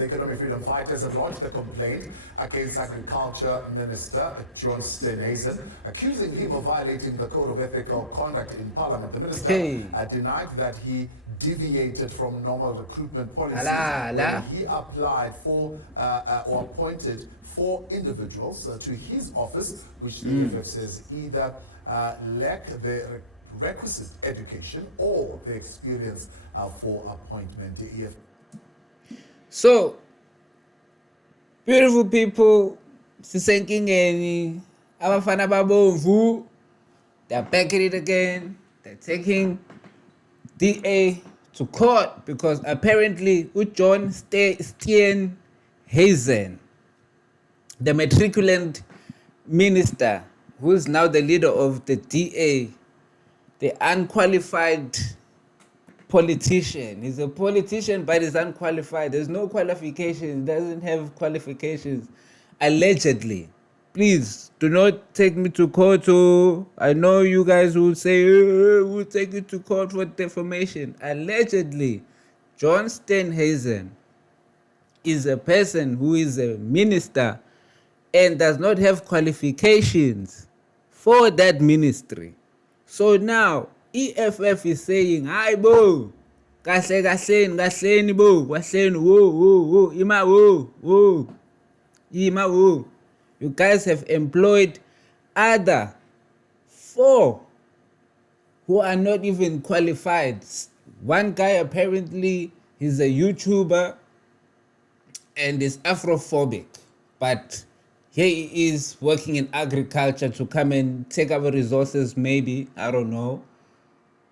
The Economic Freedom Fighters have launched a complaint against Agriculture Minister John Steenhuisen, accusing him of violating the Code of Ethical Conduct in Parliament. The minister denied that he deviated from normal recruitment policies when he applied for or appointed 4 individuals to his office, which the EFF says either lack the requisite education or the experience for appointment. The EFF. So, beautiful people, sisenkingeni, abafana babomvu, they're back at it again. They're taking DA to court because apparently John Steenhuisen, the matriculant minister, who is now the leader of the DA, the unqualified politician. He's a politician, but he's unqualified. There's no qualifications. Doesn't have qualifications. Allegedly. Please, do not take me to court. I know you guys will say, we'll take you to court for defamation. Allegedly, John Steenhuisen is a person who is a minister and does not have qualifications for that ministry. So now, EFF is saying, hi bo, kahleni bo, wo, ima wo. You guys have employed other 4 who are not even qualified. One guy apparently he's a YouTuber and is Afrophobic, but here he is working in agriculture to come and take our resources, maybe, I don't know.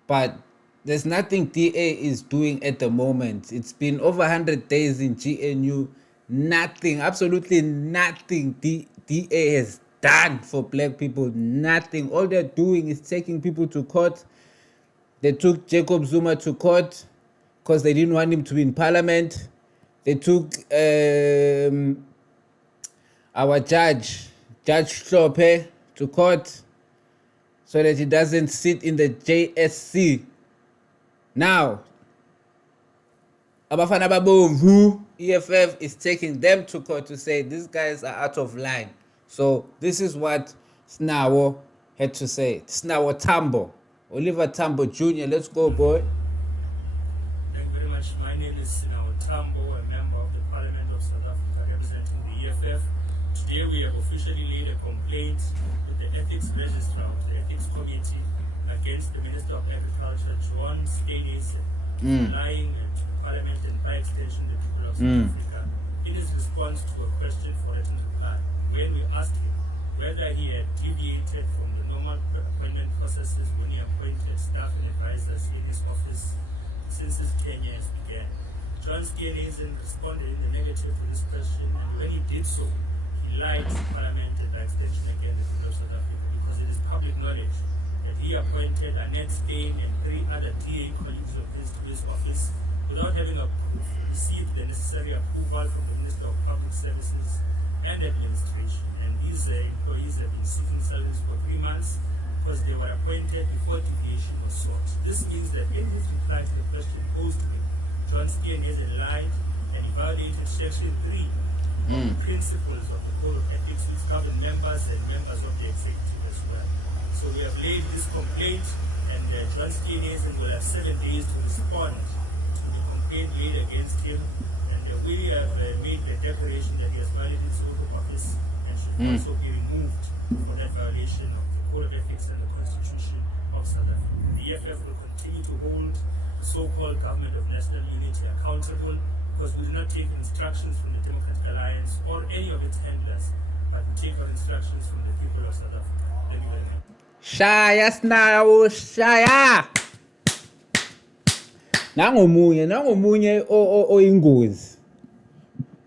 But there's nothing DA is doing at the moment. It's been over 100 days in GNU. Nothing, absolutely nothing DA has done for black people. Nothing. All they're doing is taking people to court. They took Jacob Zuma to court because they didn't want him to be in parliament. They took our Judge Hlophe, to court so that he doesn't sit in the JSC. Now, abafana babomvu, EFF is taking them to court to say these guys are out of line. So this is what Sinawo had to say. Sinawo Thambo, Oliver Thambo Jr. Let's go, boy. Thank you very much. My name is Sinawo Thambo, a member of the Parliament of South Africa representing the EFF. Today we have officially laid a complaint with the Ethics Registrar of the Ethics Committee against the Minister of Agriculture, John Steenhuisen, lying to Parliament and by extension the people of South Africa in his response to a question for written reply. When we asked him whether he had deviated from the normal appointment processes when he appointed staff and advisors in his office since his tenure has began, John Steenhuisen responded in the negative to this question, and when he did so, he lied to Parliament and by extension again the people of South Africa, because it is public knowledge that he appointed Annette Steyn and 3 other DA colleagues of his to his office without having received the necessary approval from the Minister of Public Services and Administration. And these employees have been seeking salaries for 3 months because they were appointed before deviation was sought. This means that in his reply to the question posed to him, John Steenhuisen lied and he violated Section 3 of the principles of the Code of Ethics, which govern members and members of the executive as well. So we have laid this complaint, and John Steenhuisen will have 7 days to respond to the complaint made against him. And we have made the declaration that he has violated his oath of office and should also be removed for that violation of the Code of Ethics and the Constitution of South Africa. The EFF will continue to hold the so-called Government of National Unity accountable, because we do not take instructions from the Democratic Alliance or any of its handlers, but we take our instructions from the people of South Africa. Thank you very much. Shaya Sinawo, shaya. Nangomunye oyingozi.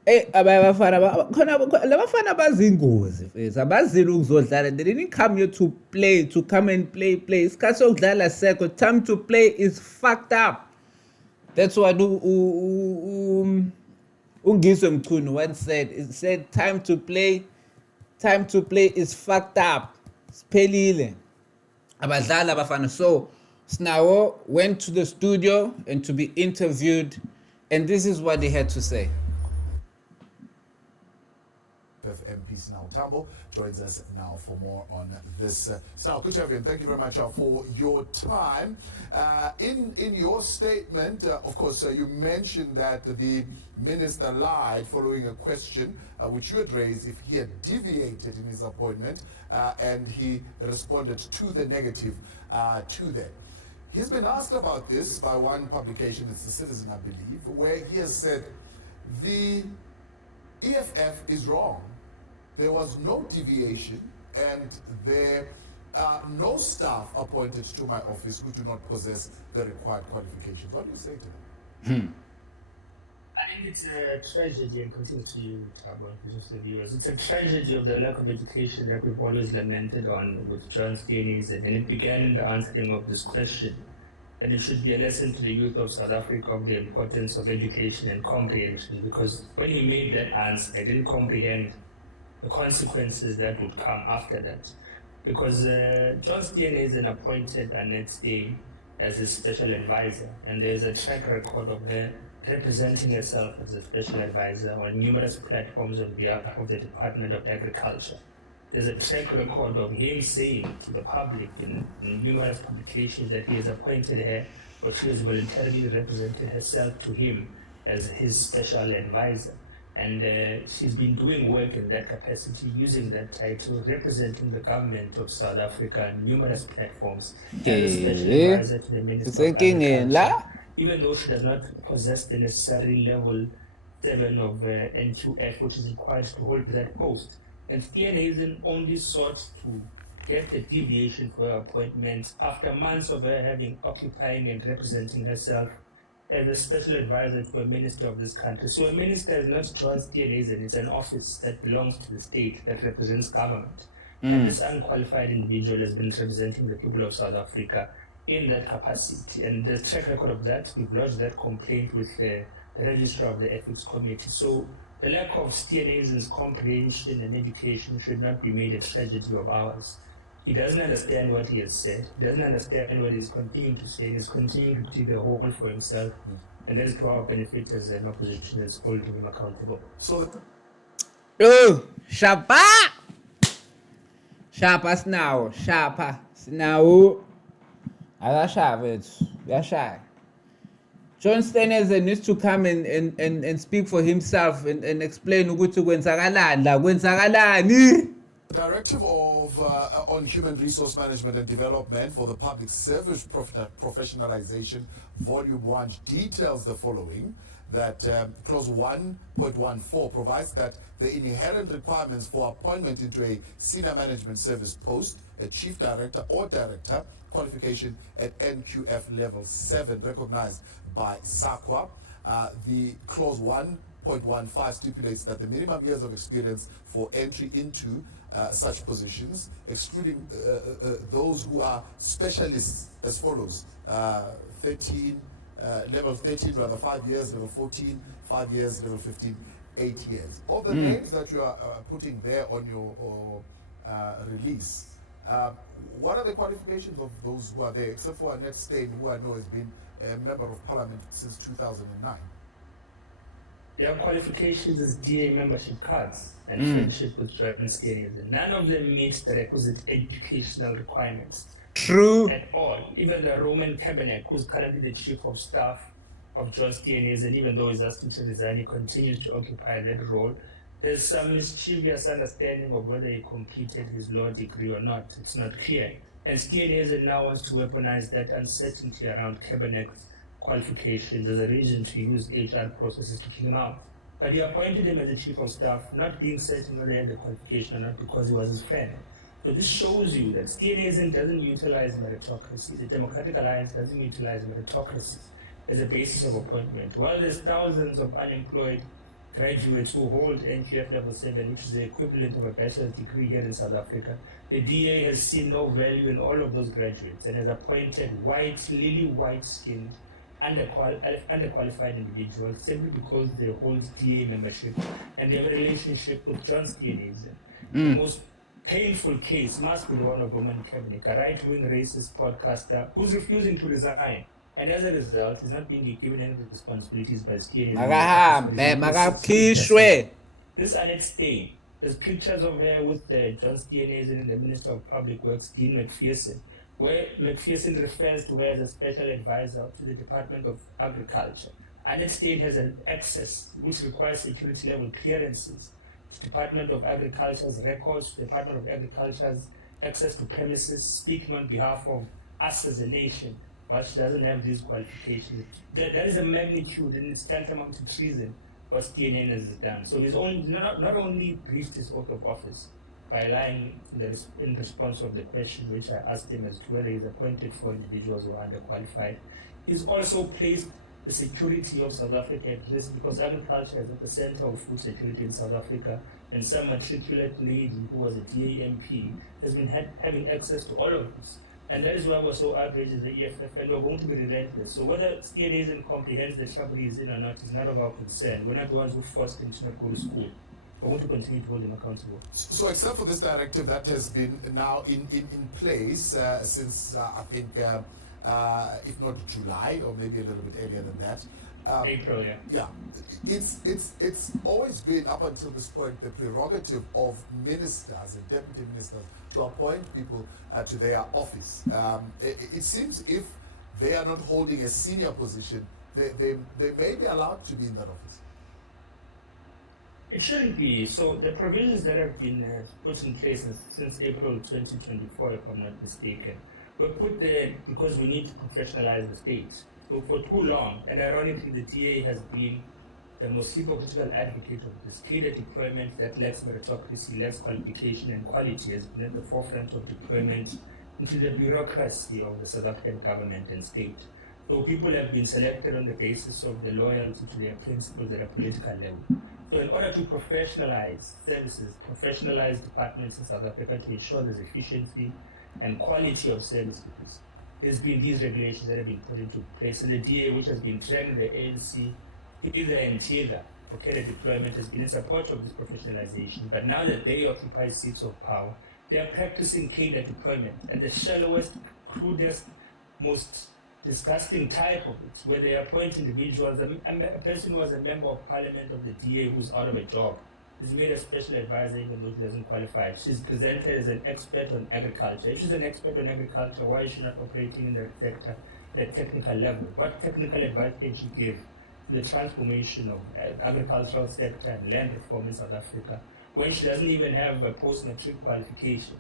Labafana bazingozi. Abazile ukuzodlala. They didn't come here to play, to come and play. Isikhathi sokudlala sekho. Time to play is fucked up. That's what Ungizwe Mchunu once said. It said time to play is fucked up. Spelile. Abadlala abafana. So Sinawo went to the studio and to be interviewed, and this is what they had to say. EFF MP Sinawo Thambo joins us now for more on this. Sinawo, good to have you, and thank you very much for your time. In your statement, of course, you mentioned that the minister lied following a question which you had raised if he had deviated in his appointment, and he responded to the negative to that. He's been asked about this by one publication, it's The Citizen, I believe, where he has said the EFF is wrong. There was no deviation, and there are no staff appointed to my office who do not possess the required qualifications. What do you say to them? I think it's a tragedy, and continue to you, Thabo, and just the viewers. It's a tragedy of the lack of education that we've always lamented on with John Steenhuisen, and it began in the answering of this question. And it should be a lesson to the youth of South Africa of the importance of education and comprehension, because when he made that answer, I didn't comprehend the consequences that would come after that. Because John Steenhuisen appointed Annette Steen as his special advisor, and there's a track record of her representing herself as a special advisor on numerous platforms on behalf of the Department of Agriculture. There's a track record of him saying to the public in numerous publications that he has appointed her, or she has voluntarily represented herself to him as his special advisor. And she's been doing work in that capacity, using that title, representing the government of South Africa on numerous platforms as a special advisor to the Minister of Agriculture. Even though she does not possess the necessary level 7 of NQF, which is required to hold that post. And Steenhuisen only sought to get a deviation for her appointment after months of her having occupying and representing herself as a special advisor to a minister of this country. So a minister is not John Steenhuisen, it's an office that belongs to the state, that represents government. And this unqualified individual has been representing the people of South Africa in that capacity. And the track record of that, we've lodged that complaint with the registrar of the Ethics Committee. So the lack of Steenhuisen's comprehension and education should not be made a tragedy of ours. He doesn't understand what he has said. He doesn't understand what he's continuing to say. He's continuing to dig a hole for himself. And that is to our benefit as an opposition that's holding him accountable. So, Shapa! Shapa Sinawo, Shapa Sinawo. Yashai. John Steenhuisen needs to come and speak for himself and explain ukuthi kwenzakalani la kwenzakalani. the Directive of on Human Resource Management and Development for the Public Service Professionalization, Volume 1, details the following, that Clause 1.14 provides that the inherent requirements for appointment into a senior management service post, a chief director or director, qualification at NQF level 7 recognized by SAQA. The Clause 1.15 stipulates that the minimum years of experience for entry into such positions, excluding those who are specialists, as follows: level 13 rather 5 years, level 14 5 years, level 15 8 years. All the names that you are putting there on your release, what are the qualifications of those who are there, except for Annette Steen, who I know has been a member of parliament since 2009? Their qualifications is DA membership cards and friendship with John Steenhuisen. None of them meet the requisite educational requirements. True. At all. Even the Roman cabinet, who's currently the chief of staff of John Steenhuisen, even though he's asked him to resign, he continues to occupy that role. There's some mischievous understanding of whether he completed his law degree or not. It's not clear. And Steenhuisen now wants to weaponize that uncertainty around cabinet qualifications as a reason to use HR processes to kick him out. But he appointed him as the chief of staff, not being certain whether he had the qualification or not, because he was his friend. So this shows you that Steenhuisen doesn't utilize meritocracy. The Democratic Alliance doesn't utilize meritocracy as a basis of appointment. While there's thousands of unemployed graduates who hold NQF level 7, which is the equivalent of a bachelor's degree here in South Africa, the DA has seen no value in all of those graduates and has appointed lily white-skinned, underqualified individuals simply because they hold DA membership and they have a relationship with John Steenhuisen. The most painful case must be the one of Roman Cabinet, a right-wing racist podcaster who's refusing to resign. And as a result, he's not being given any responsibilities by Steenhuisen. This Annette Steen. There's pictures of her with John Steenhuisen and the Minister of Public Works, Dean McPherson, where McPherson refers to her as a special advisor to the Department of Agriculture. And the state has an access which requires security level clearances to Department of Agriculture's records, Department of Agriculture's access to premises, speaking on behalf of us as a nation, while she doesn't have these qualifications. That is a magnitude and it's tantamount to treason what CNN has done. So he's only not only breached his oath of office by lying in response of the question which I asked him as to whether he's appointed for individuals who are underqualified, he's also placed the security of South Africa at risk because agriculture is at the center of food security in South Africa, and some matriculate lady who was a DAMP has been having access to all of this. And that is why we're so outraged as the EFF, and we're going to be relentless. So whether Steenhuisen comprehends the trouble he's in or not is none of our concern. We're not the ones who forced him to not go to school. We're going to continue to hold him accountable. So except for this directive that has been now in place since, I think, if not July, or maybe a little bit earlier than that. April, yeah. Yeah, it's always been up until this point the prerogative of ministers and deputy ministers to appoint people to their office. It seems if they are not holding a senior position, they may be allowed to be in that office. It shouldn't be. So the provisions that have been put in place since April 2024, if I'm not mistaken, were put there because we need to professionalize the state. So for too long, and ironically, the DA has been the most hypocritical advocate of this. Clear deployment that lacks meritocracy, lacks qualification and quality has been at the forefront of deployment into the bureaucracy of the South African government and state. So people have been selected on the basis of the loyalty to their principles at a political level. So in order to professionalize services, professionalize departments in South Africa to ensure there's efficiency and quality of services, there's been these regulations that have been put into place. And the DA, which has been dragging the ANC either and thither for cadre deployment, has been in support of this professionalization. But now that they occupy seats of power, they are practicing cadre deployment at the shallowest, crudest, most disgusting type of it, where they appoint individuals. A person who was a member of parliament of the DA who's out of a job is made a special advisor even though she doesn't qualify. She's presented as an expert on agriculture. If she's an expert on agriculture, why is she not operating in the sector at a technical level? What technical advice can she give to the transformation of agricultural sector and land reform in South Africa when she doesn't even have a post-matric qualification?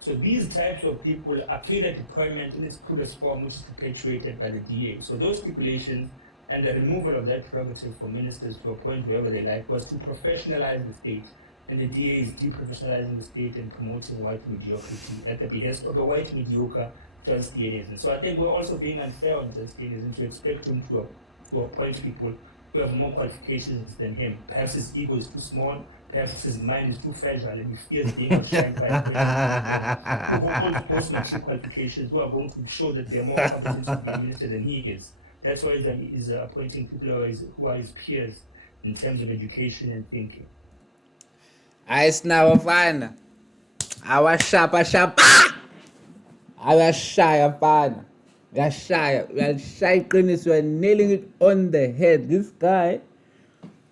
So these types of people are paid at deployment in its purest form, which is perpetuated by the DA. So those stipulations and the removal of that prerogative for ministers to appoint whoever they like was to professionalize the state. And the DA is deprofessionalizing the state and promoting white mediocrity at the behest of a white mediocre John Steenhuisen. So I think we're also being unfair on John Steenhuisen to expect him to appoint people who have more qualifications than him. Perhaps his ego is too small, perhaps his mind is too fragile, and he fears being outshined by people who hold post-matric qualifications, who are going to show that they are more competent to be a minister than he is. That's why he's appointing people who are his peers in terms of education and thinking. Sinawo fana. Awashapa. Awashaya fana. Uyashaya iqiniso, you are nailing it on the head. This guy,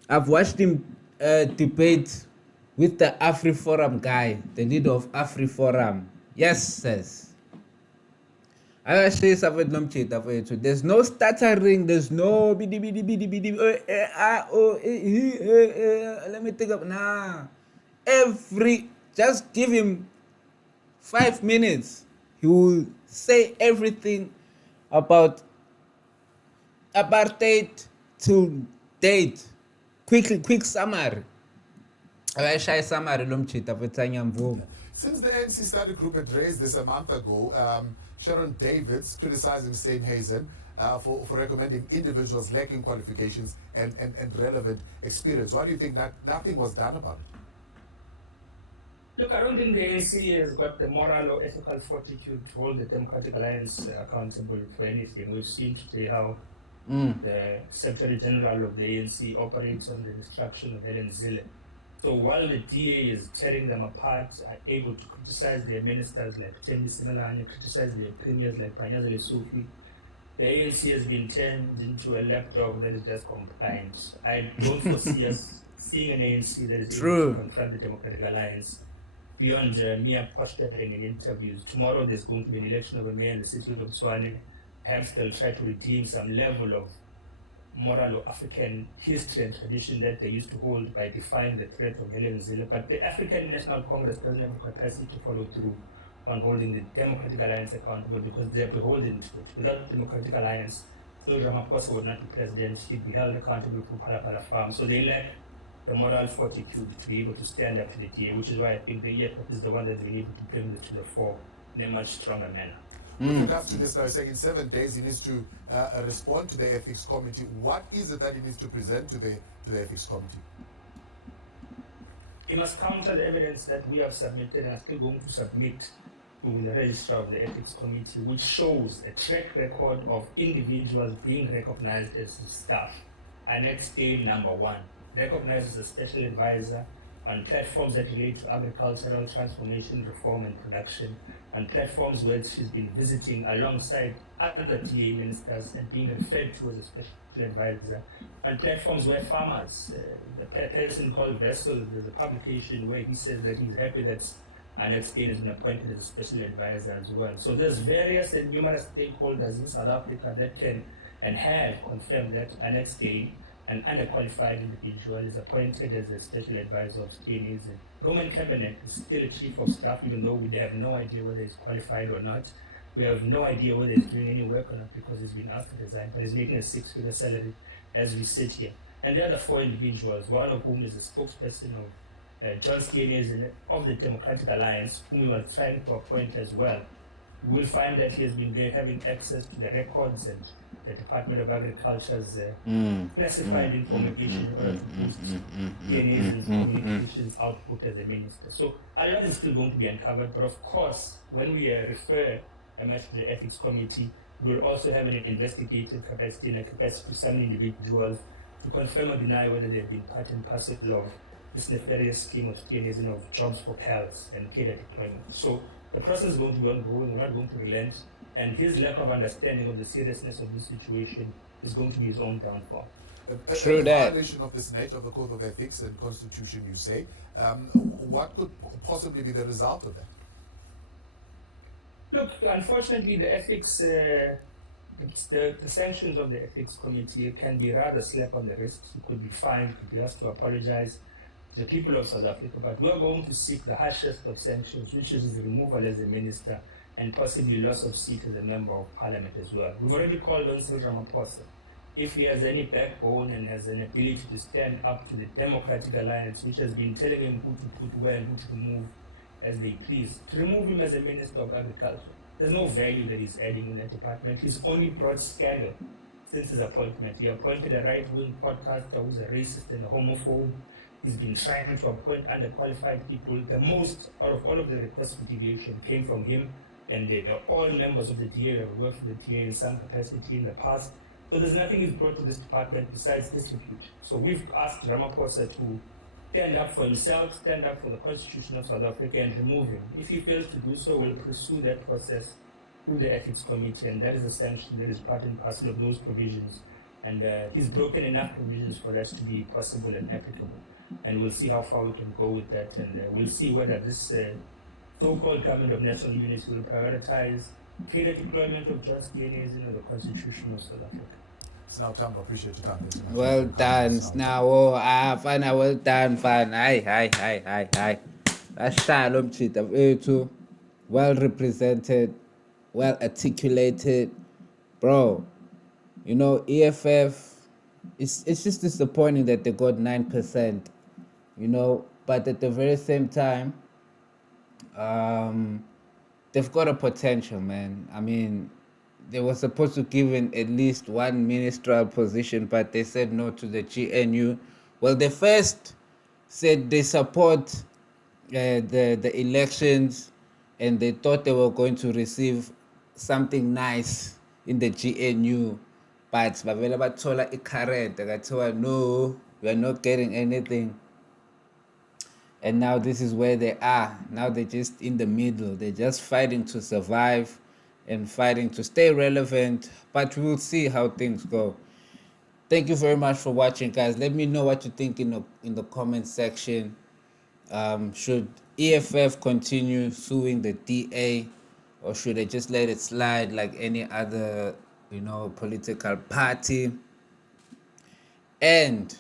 I've watched him debate with the AfriForum guy, the leader of AfriForum. Yes, says. There's no stuttering, there's no bidi. Let me think of just give him 5 minutes. He will say everything about apartheid to date. Quick summary. Since the ANC study group had raised this a month ago, Sharon Davids criticizing Steenhuisen for recommending individuals lacking qualifications and relevant experience. Why do you think that nothing was done about it? Look, I don't think the ANC has got the moral or ethical fortitude to hold the Democratic Alliance accountable for anything. We've seen today how the Secretary General of the ANC operates on the instruction of Helen Zille. So while the DA is tearing them apart, are able to criticize their ministers like Thembi Simelane, criticize their premiers like Panyaza Lesufi, the ANC has been turned into a lapdog that is just compliant. I don't foresee us seeing an ANC that is able True. to confront the Democratic Alliance beyond mere posturing in interviews. Tomorrow there's going to be an election of a mayor in the city of Botswana. Perhaps they'll try to redeem some level of moral or African history and tradition that they used to hold by defying the threat of Helen Zille. But the African National Congress doesn't have the capacity to follow through on holding the Democratic Alliance accountable because they're beholden to it. Without the Democratic Alliance, Cyril Ramaphosa would not be president. He'd be held accountable for Palapala Farm. So they lack the moral fortitude to be able to stand up to the DA, which is why I think the EFF is the one that's been able to bring this to the fore in a much stronger manner. With regards to this, now saying in 7 days he needs to respond to the ethics committee. What is it that he needs to present to the ethics committee? He must counter the evidence that we have submitted and are still going to submit to the registrar of the ethics committee, which shows a track record of individuals being recognized as staff. Annex A number 1, recognized as a special advisor on platforms that relate to agricultural transformation, reform and production, on platforms where she's been visiting alongside other DA ministers and being referred to as a special advisor, on platforms where farmers, the person called Vessel, there's a publication where he says that he's happy that Annex A has been appointed as a special advisor as well. So there's various and numerous stakeholders in South Africa that can and have confirmed that Annex A, an underqualified individual, is appointed as a special advisor of Steenhuisen. Roman cabinet is still a chief of staff, even though we have no idea whether he's qualified or not. We have no idea whether he's doing any work or not because he's been asked to resign, but he's making a 6-figure salary as we sit here. And the other 4 individuals, one of whom is a spokesperson of John Steenhuisen of the Democratic Alliance, whom we were trying to appoint as well. You will find that he has been having access to the records and the Department of Agriculture's classified information in order to boost Steenhuisen's communications output as a minister. So a lot is still going to be uncovered, but of course, when we refer a matter to the ethics committee, we will also have an investigative capacity and a capacity to summon individuals to confirm or deny whether they have been part and parcel of this nefarious scheme of Steenhuisen of jobs for pals and cater deployment. So the process is going to be ongoing, we're not going to relent, and his lack of understanding of the seriousness of this situation is going to be his own downfall. True that. Violation of this nature of the Code of Ethics and Constitution, you say. What could possibly be the result of that? Look, unfortunately, the ethics, the sanctions of the ethics committee can be rather slap on the wrist. You could be fined, could be asked to apologize to the people of South Africa, but we are going to seek the harshest of sanctions, which is his removal as a minister and possibly loss of seat as a member of parliament as well. We've already called on Cyril Ramaphosa. If he has any backbone and has an ability to stand up to the Democratic Alliance, which has been telling him who to put where and who to remove as they please, to remove him as a Minister of Agriculture. There's no value that he's adding in that department. He's only brought scandal since his appointment. He appointed a right-wing podcaster who's a racist and a homophobe. He's been trying to appoint underqualified people. The most out of all of the requests for deviation came from him, and they are all members of the DA who have worked for the DA in some capacity in the past. So there's nothing he's brought to this department besides disrepute. So we've asked Ramaphosa to stand up for himself, stand up for the Constitution of South Africa and remove him. If he fails to do so, we'll pursue that process through the Ethics Committee, and that is a sanction that is part and parcel of those provisions. And he's broken enough provisions for that to be possible and applicable. And we'll see how far we can go with that, and we'll see whether this so-called government of national unity will prioritize cater deployment of just DNAs or the Constitution of South Africa. Sinawo Thambo, appreciate your time. Well done, Sinawo. Fana, well done, fana. Hi. Ashalom chita wethu. Well represented, well articulated. Bro, you know, EFF, it's just disappointing that they got 9%, you know, but at the very same time, they've got a potential, man. I mean, they were supposed to give in at least one ministerial position, but they said no to the GNU. Well, they first said they support the elections, and they thought they were going to receive something nice in the GNU, but bavela bathola iCurrent, akathiwa no, we are not getting anything. And now this is where they are. Now they're just in the middle. They're just fighting to survive and fighting to stay relevant, but we'll see how things go. Thank you very much for watching, guys. Let me know what you think in the comment section. Should EFF continue suing the DA, or should they just let it slide like any other, political party? And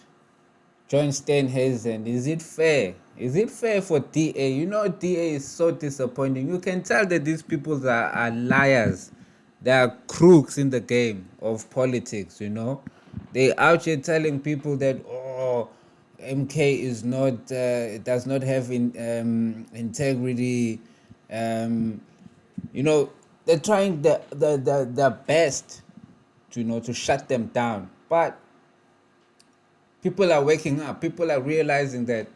John Steenhuisen, is it fair? Is it fair for DA? DA is so disappointing. You can tell that these people are liars. They are crooks in the game of politics, They out here telling people that, MK is not, does not have integrity. They're trying their best to shut them down. But people are waking up. People are realizing that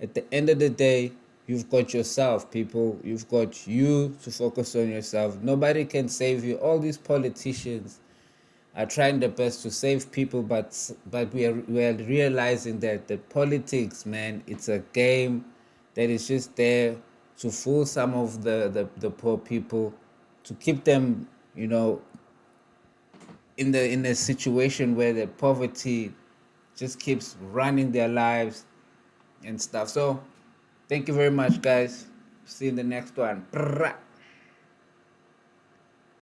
at the end of the day, you've got yourself, people. You've got you to focus on yourself. Nobody can save you. All these politicians are trying their best to save people, but we are realizing that the politics, man, it's a game that is just there to fool some of the poor people, to keep them, in a situation where the poverty just keeps running their lives and stuff. So thank you very much, guys. See you in the next one.